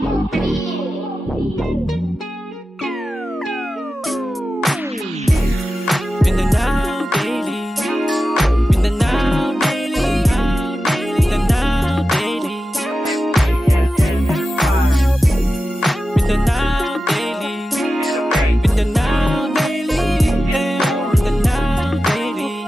Mindanao daily, Mindanao daily, Mindanao daily, Mindanao daily, Mindanao daily, Mindanao daily.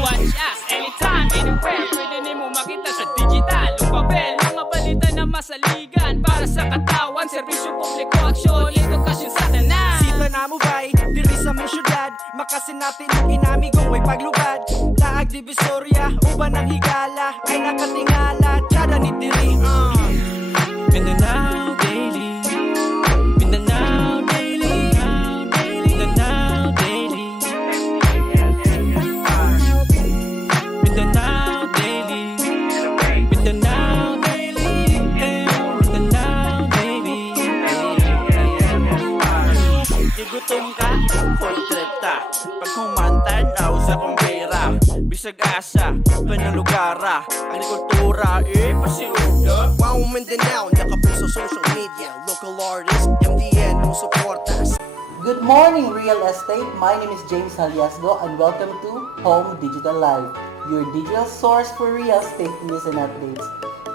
Watch us anytime, anywhere. Pwede nimo makita sa digital o papel. Mga balita na masaligan para sa katawan. Serbisyo publiko, aksyon, edukasyon sa tanan. Sita na mo bay, diri sa may syudad. Makasin natin ang inamigong way paglubad. Laag divisoria, uban ang higala. Ay nakatingala, tsada ni diri. Mindanao daily, Mindanao daily, Mindanao daily, Mindanao daily, Mindanao daily, Mindanao daily. Igutom ka, kontreta. Pag humantan, sa kong pera. Bisag asa, panalugara. Agrikultura, pasiuda. Wow, Mindanao, nakapost sa social media. Local artists, MDN, mo supportas. Good morning, real estate. My name is James Haliasgo and welcome to Home Digital Live, your digital source for real estate news and updates.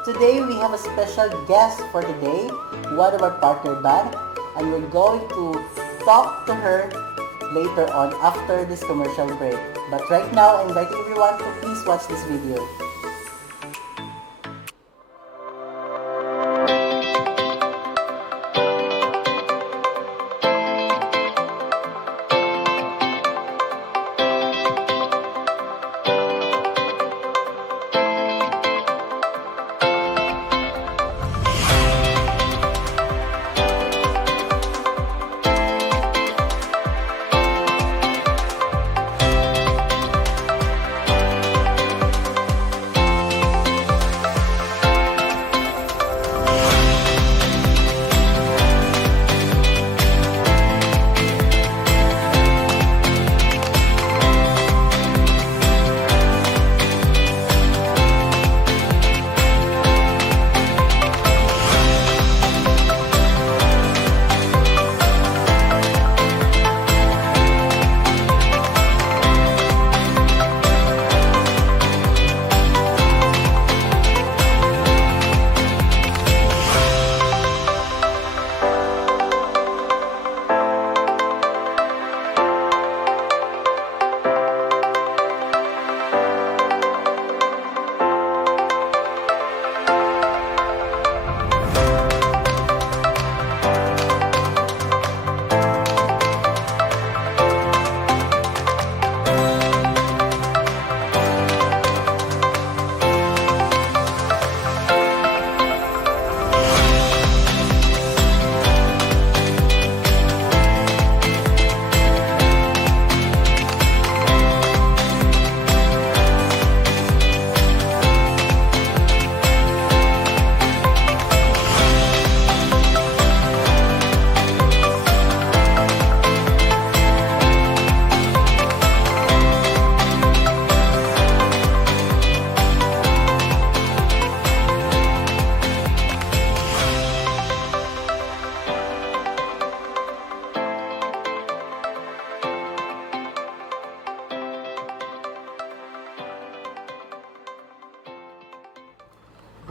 Today, we have a special guest for today, one of our partner bank, and we're going to talk to her later on after this commercial break. But right now, I'm inviting everyone to please watch this video.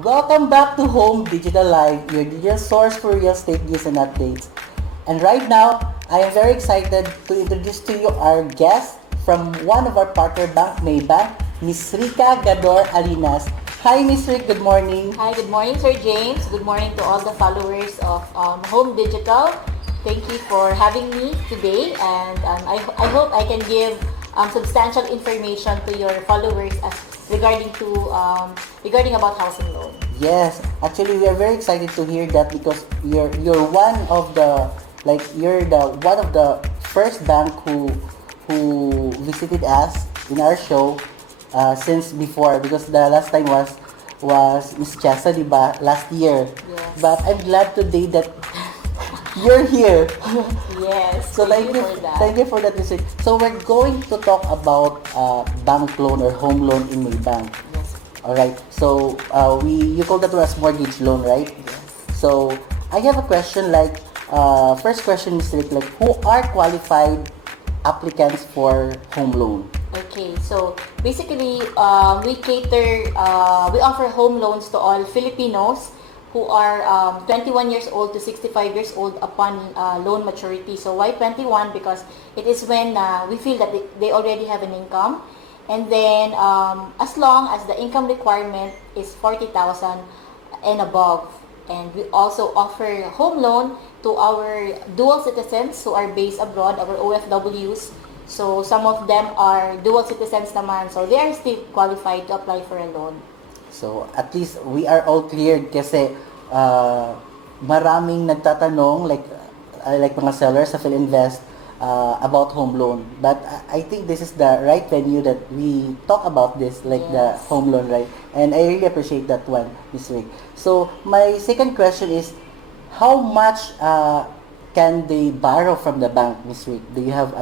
Welcome back to Home Digital Live, your digital source for real estate news and updates. And right now, I am very excited to introduce to you our guest from one of our partner bank, Maybank, Ms. Rica Gador Alinas. Hi, Ms. Rick. Good morning. Hi, good morning, Sir James. Good morning to all the followers of Home Digital. Thank you for having me today, and I hope I can give substantial information to your followers regarding about housing loan. Yes, actually, we are very excited to hear that because you're one of the one of the first bank who visited us in our show since before, because the last time was Miss Chasa, diba, last year. Yes. But I'm glad today that you're here. Yes. So thank you for that. Thank you for that, Miss Rick. So we're going to talk about bank loan or home loan in Maybank. Yes. All right. So you call that one as mortgage loan, right? So I have a question like first question is like who are qualified applicants for home loan? Okay, so basically, we offer home loans to all Filipinos who are 21 years old to 65 years old upon loan maturity. So why 21? Because it is when we feel that they already have an income. And then as long as the income requirement is 40,000 and above. And we also offer home loan to our dual citizens who are based abroad, our OFWs. So some of them are dual citizens naman, so they are still qualified to apply for a loan. So at least we are all cleared kasi maraming nagtatanong like mga sellers sa PhilInvest about home loan. But I think this is the right venue that we talk about this, like the Yes. home loan, right? And I really appreciate that one, Ms. Rick. So my second question is, how much can they borrow from the bank, Ms. Rick? Do you have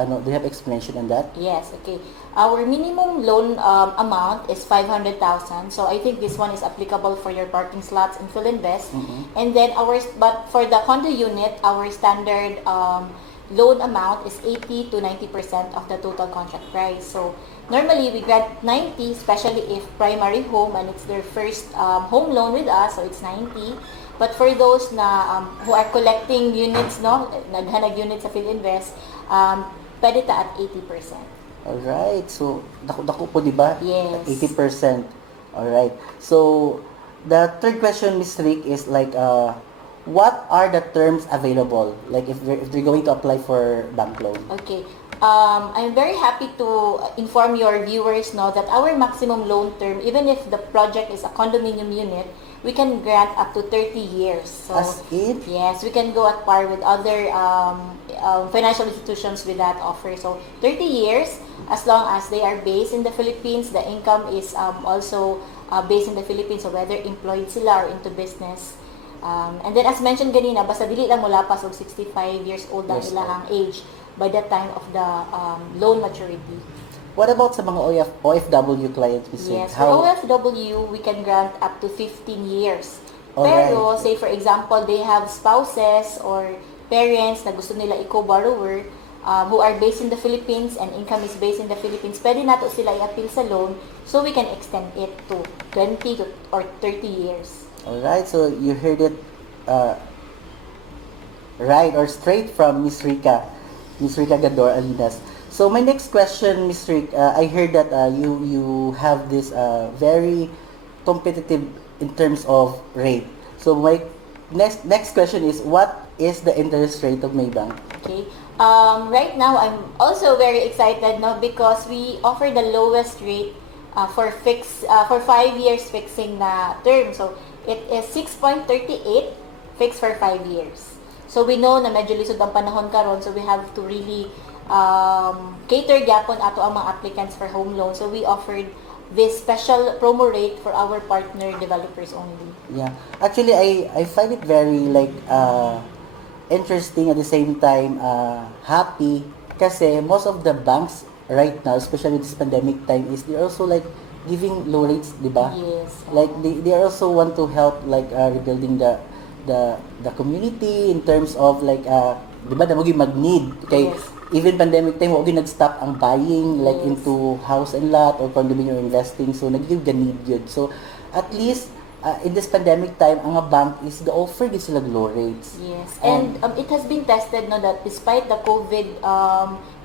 explanation on that? Yes, okay. Our minimum loan amount is 500,000. So I think this one is applicable for your parking slots in PhilInvest. And then but for the condo unit, our standard loan amount is 80 to 90% of the total contract price. So normally we grant 90, especially if primary home and it's their first home loan with us, so it's 90. But for those na who are collecting units, no, naghanag units sa PhilInvest, pwede ta at 80%. Alright, so dako po, di ba? Yes. 80%. Alright. So the third question, Ms. Rick, is like what are the terms available? Like if they're going to apply for bank loan. Okay. I'm very happy to inform your viewers now that our maximum loan term, even if the project is a condominium unit, we can grant up to 30 years. So, As in? yes, we can go at par with other financial institutions with that offer. So 30 years, as long as they are based in the Philippines, the income is also based in the Philippines, so whether employed sila or into business. And then as mentioned ganina, basta dili lang mula pas og 65 years old ang Yes, ilahang age by the time of the loan maturity. What about sa mga OFW clients, Ms. Rick? Yes, for OFW, we can grant up to 15 years. Alright. Pero, say for example, they have spouses or parents na gusto nila i-co-borrower who are based in the Philippines and income is based in the Philippines, pwede nato sila i-appeal sa loan so we can extend it to 20 or 30 years. Alright, so you heard it right or straight from Ms. Rica Gador Alinas. So my next question, Ms. Rick, I heard that you have this very competitive in terms of rate. So my next question is, what is the interest rate of Maybank? Okay. Right now, I'm also very excited, no, because we offer the lowest rate for 5 years fixing na term. So it is 6.38 fixed for 5 years. So we know na medyo lisod ang panahon karon, so we have to really cater gyapon ato ang mga applicants for home loan. So we offered this special promo rate for our partner developers only. Yeah. Actually, I find it very like interesting at the same time happy kasi most of the banks right now, especially this pandemic time, is they're also like giving low rates, di ba? Yes. Like they also want to help like rebuilding the community in terms of like di ba na mag-need kay Yes. even pandemic time wag nag-stop ang buying like Yes. into house and lot or condominium investing, so nag-give ganid yun. So at least in this pandemic time ang bank is ga-offer gid sila low rates. Yes, and it has been tested no that despite the COVID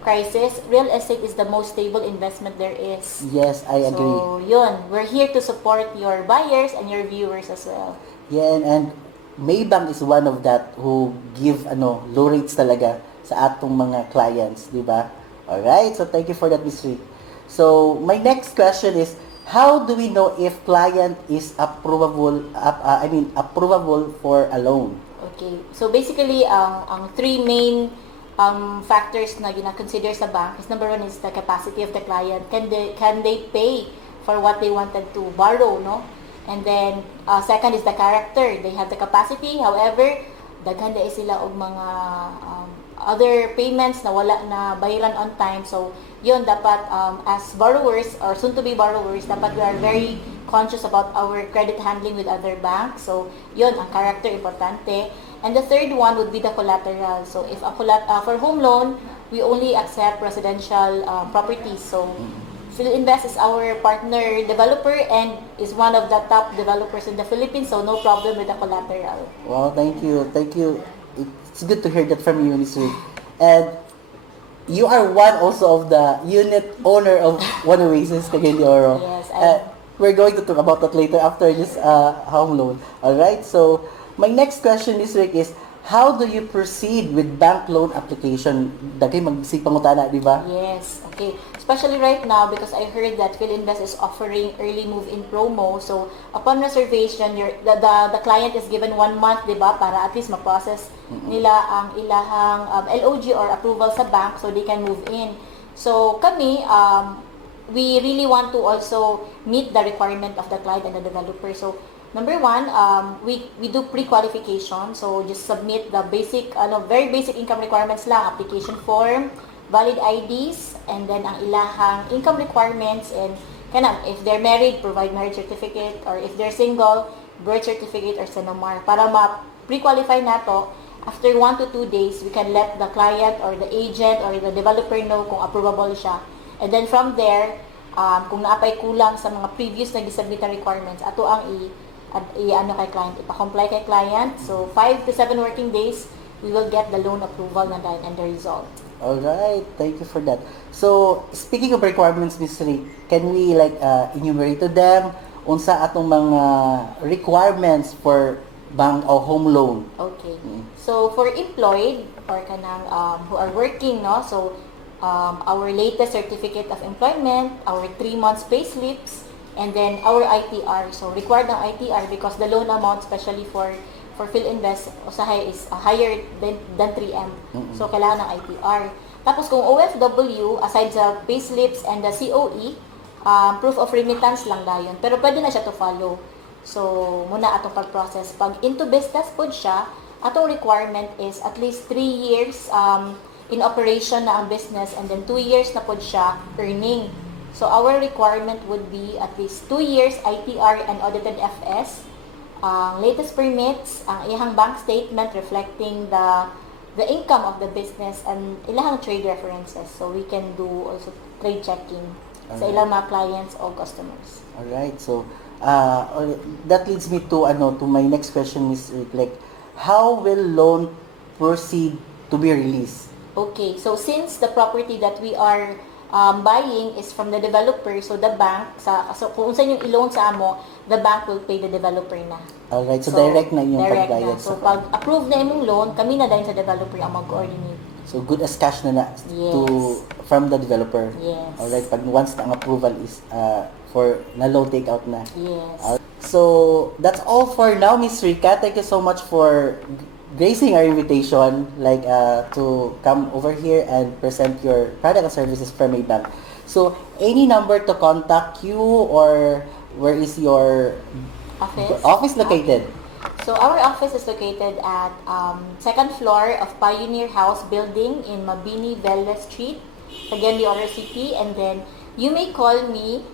crisis, real estate is the most stable investment there is. Yes, I agree. So, yun, we're here to support your buyers and your viewers as well. Yeah, and Maybank is one of that who give low rates talaga sa atong mga clients, di ba? Alright, so thank you for that, Ms. Rick. So, my next question is, how do we know if client is approvable for a loan? Okay, so basically, ang three main factors na gina-consider sa bank is number one is the capacity of the client. Can they pay for what they wanted to borrow, no? And then, second is the character. They have the capacity, however, daghan day sila og mga other payments na wala na bayaran on time. So, yun, dapat as borrowers or soon-to-be borrowers, dapat we are very conscious about our credit handling with other banks. So, yun, ang character, importante. And the third one would be the collateral. So, if for home loan, we only accept residential properties. So, PhilInvest is our partner developer and is one of the top developers in the Philippines, so no problem with the collateral. Wow, thank you. Thank you. It's good to hear that from you, Miss Rick. And you are one also of the unit owner of One Oasis, Cagayan de Oro. Yes, we're going to talk about that later after this home loan. Alright, so my next question, Miss Rick, is how do you proceed with bank loan application? Dagay magsig pangutana, di ba? Yes, okay. Especially right now because I heard that PhilInvest is offering early move-in promo. So, upon reservation, the client is given 1 month, di ba? Para at least ma-process nila ang ilahang LOG or approval sa bank so they can move in. So, kami, we really want to also meet the requirement of the client and the developer. So, number one, we do pre-qualification. So, just submit the basic, very basic income requirements lang, application form, valid IDs, and then ang ilahang income requirements, and if they're married, provide marriage certificate, or if they're single, birth certificate or senomar. Para ma-pre-qualify na to, after 1 to 2 days, we can let the client or the agent or the developer know kung approvable siya. And then from there, kung naapay kulang sa mga previous na gisubmit na requirements, ato ang kay client, ipa-comply kay client. So, 5 to 7 working days, we will get the loan approval na and the result. Alright, thank you for that. So, speaking of requirements, Ms. Rick, can we enumerate to them unsa atong mga requirements for bank or home loan? Okay. So, for employed or kanang who are working, no? So, our latest certificate of employment, our 3 months pay slips, and then our ITR. So, required ng ITR because the loan amount, especially for PhilInvest, usahay is higher than 3M. So, kailangan ng ITR. Tapos, kung OFW, aside sa payslips and the COE, proof of remittance lang dayon. Pero pwede na siya to follow. So, muna atong pag-process. Pag into business po siya, atong requirement is at least 3 years in operation na ang business and then 2 years na po siya earning. So, our requirement would be at least 2 years ITR and audited FS, ang latest permits, ang iyang bank statement reflecting the income of the business and ilang trade references. So we can do also trade checking sa ilang mga clients o customers. Alright, so that leads me to my next question is like how will loan proceed to be released? Okay, so since the property that we are buying is from the developer, so the bank, so kung saan yung i-loan sa amo, the bank will pay the developer na. Alright, so direct na yung pagbayad. So pag approve na imong loan, kami na din sa developer ang mag-coordinate. So good as cash na Yes. from the developer. Yes. Alright, pag once na ang approval is for na loan takeout na. Yes. So that's all for now, Miss Rika. Thank you so much for gracing our invitation, to come over here and present your product and services from Maybank. So, any number to contact you, or where is your office located? So, our office is located at second floor of Pioneer House Building in Mabini, Vélez Street, Cagayan de Oro City, and then you may call me.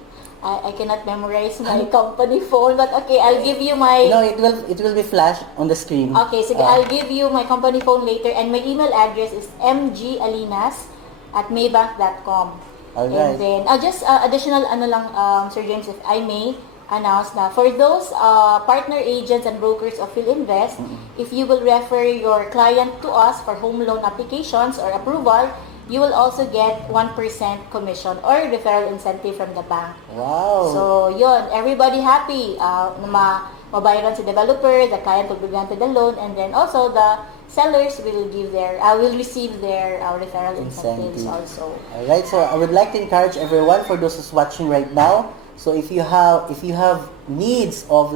I cannot memorize my company phone, but okay, I'll give you my... No, it will be flashed on the screen. Okay, sige, I'll give you my company phone later, and my email address is mgalinas@maybank.com. Alright. And then, just additional Sir James, if I may announce na for those partner agents and brokers of PhilInvest, if you will refer your client to us for home loan applications or approval, you will also get 1% commission or referral incentive from the bank. Wow. So, yun, everybody happy. Mabayaran si developer, the client will be granted the loan, and then also the sellers will receive their referral incentives also. Alright, so I would like to encourage everyone, for those who's watching right now, so if you have needs of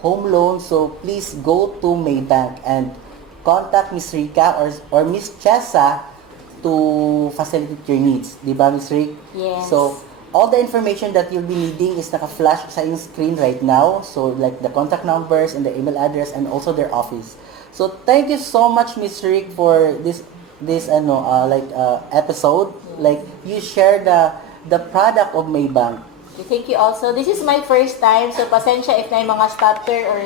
home loans, so please go to Maybank and contact Miss Rika or Miss Chessa to facilitate your needs. Di ba, Ms. Rick? Yes. So, all the information that you'll be needing is naka-flash sa inyong screen right now. So, the contact numbers and the email address and also their office. So, thank you so much, Ms. Rick, for this episode. You share the product of Maybank Okay, thank you also. This is my first time, so pasensya if may mga stutter or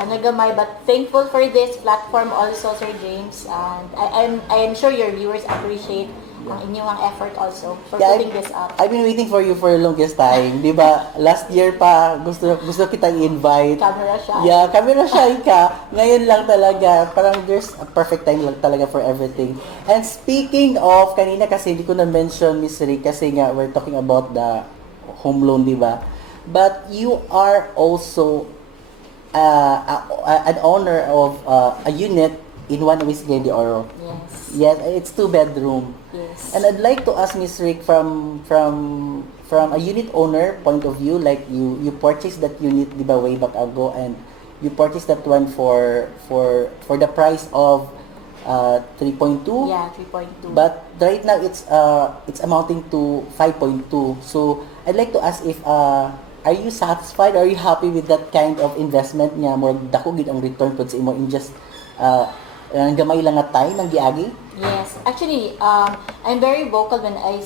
ano gamay, but thankful for this platform also, Sir James. And I am sure your viewers appreciate ang inyong effort also for Yeah, putting this up. I've been waiting for you for the longest time. Di ba? Last year pa, gusto kita i-invite. Camera shy. Yeah, camera shy ka. Ngayon lang talaga, parang there's a perfect time lang talaga for everything. And speaking of, kanina kasi hindi ko na-mention, Miss Rick, kasi nga we're talking about the home loan, di ba? But you are also an owner of a unit in One Wisgen de Oro. Yes. Yes, it's 2-bedroom. Yes. And I'd like to ask Miss Rick from a unit owner point of view, like you purchased that unit, di ba, way back ago, and you purchased that one for the price of 3.2. Yeah, 3.2. But right now it's amounting to 5.2. So I'd like to ask if are you satisfied? Are you happy with that kind of investment nga mo dako gid ang return pud sa imo in just gamay lang nga time ng giagi? Yes. Actually, I'm very vocal when I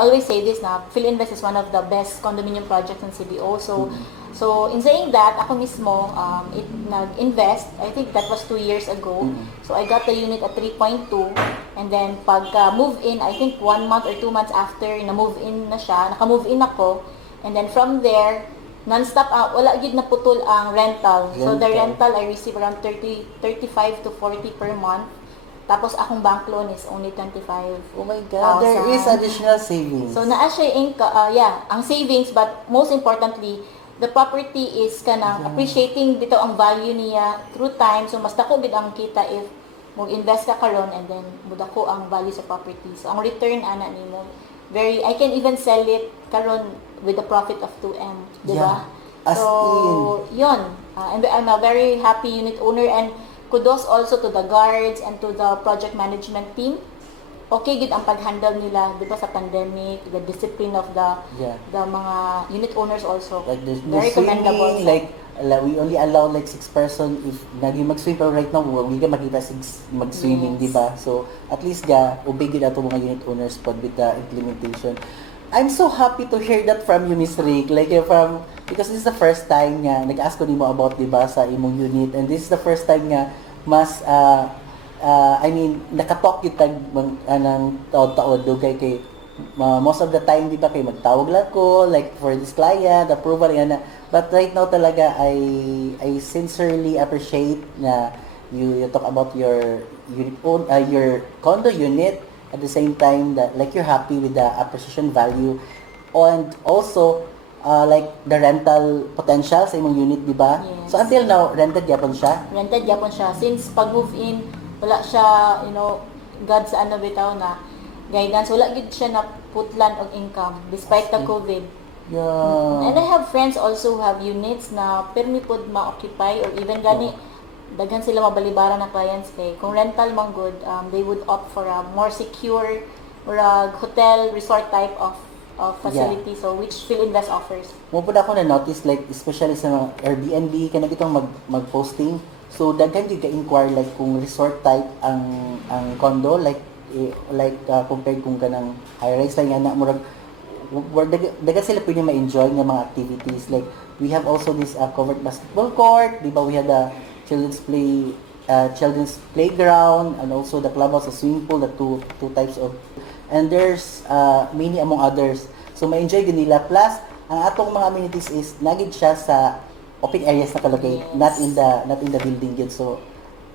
always say this na PhilInvest is one of the best condominium projects in CBO. So in saying that, ako mismo, nag-invest, I think that was 2 years ago. So I got the unit at 3.2, and then pag move in, I think 1 month or 2 months after, na-move in na siya, naka-move in ako, and then from there, non-stop, wala gid na putol ang rental. So the rental, I receive around 35 to 40 per month. Tapos akong bank loan is only 25. Oh my God, there is additional savings. So naa siya ang savings, but most importantly, the property is kanang appreciating dito ang value niya through time. So mas dako gid ang kita if mag-invest ka karon and then mudako ang value sa property. So ang return ana nimo I can even sell it karon with a profit of 2M, di ba? As so yun. And I'm a very happy unit owner, and kudos also to the guards and to the project management team. Okay gid ang pag-handle nila, di ba, sa pandemic, the discipline of the mga unit owners also. Like very commendable. Like we only allow like 6 person if naging mag-swim, pero right now we can makita 6 mag-swimming, Yes. di ba? So at least ubig gid ato mga unit owners pod with the implementation. I'm so happy to hear that from you, Miss Rick. Like because this is the first time nga nag-ask ko nimo about, di ba, sa imong unit, and this is the first time nga mas nakatalk kita ng taod-taod dugay kay most of the time, di ba, kay magtawag lang ko like for this client approval yan, but right now talaga I sincerely appreciate na you talk about your your condo unit, at the same time that like you're happy with the appreciation value, and also like the rental potential sa imong unit, di ba? Yes. So until now rented gyapon siya. Rented yapon siya. Since pag-move in, wala siya, God sa bitaw na guidance. Wala gid siya na putlan og income despite the COVID. Yeah. And I have friends also who have units na permi pod ma-occupy, or even gani daghan sila mabalibara na clients kay kung rental man good, they would opt for a more secure or a hotel resort type of facility, so which PhilInvest offers. Mo pud ako na notice like especially sa mga Airbnb kana bitong mag-posting. So daghan gyud ka-inquire like kung resort type ang condo, like compared kung kanang high rise lang nga murag dagan sila pwede ma-enjoy nga mga activities. Like we have also this covered basketball court, di ba? We had a children's playground, and also the clubhouse, a swimming pool, the two types of, and there's many among others. So ma-enjoy din nila, plus ang atong mga amenities is nagid siya sa open areas na kalagay, Yes. not in the building yun. So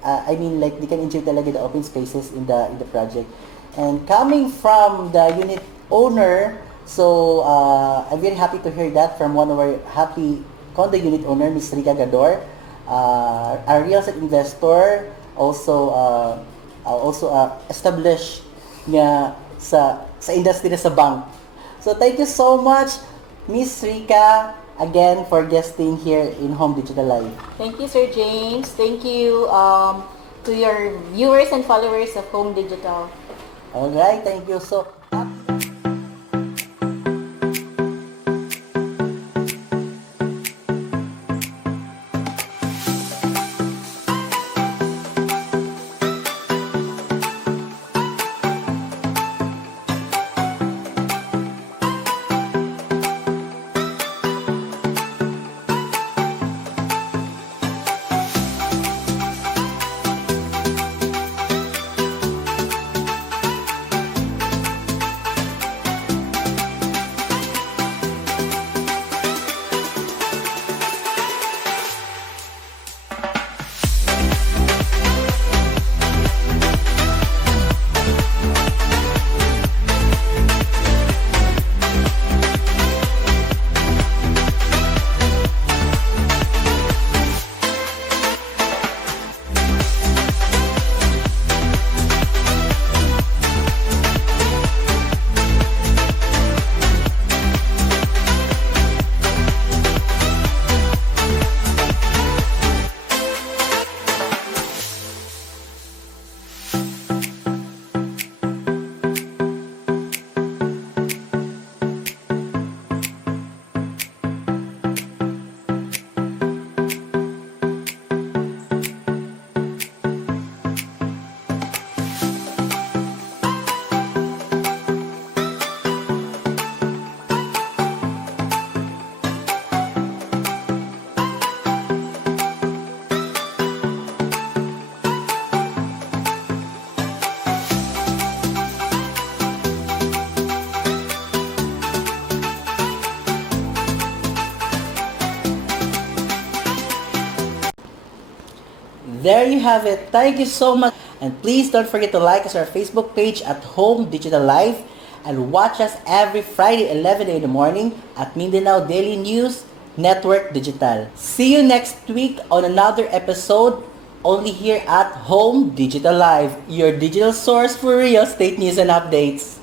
like they can enjoy talaga the open spaces in the project. And coming from the unit owner, so I'm very happy to hear that from one of our happy condo unit owner, Ms. Rica Gador, a real estate investor, also established nga sa industry na sa bank. So thank you so much, Ms. Rica, again for guesting here in Home Digital Live. Thank you, Sir James. Thank you to your viewers and followers of Home Digital. Alright, thank you. So There you have it. Thank you so much. And please don't forget to like us our Facebook page at Home Digital Live and watch us every Friday 11 in the morning at Mindanao Daily News Network Digital. See you next week on another episode only here at Home Digital Live, your digital source for real estate news and updates.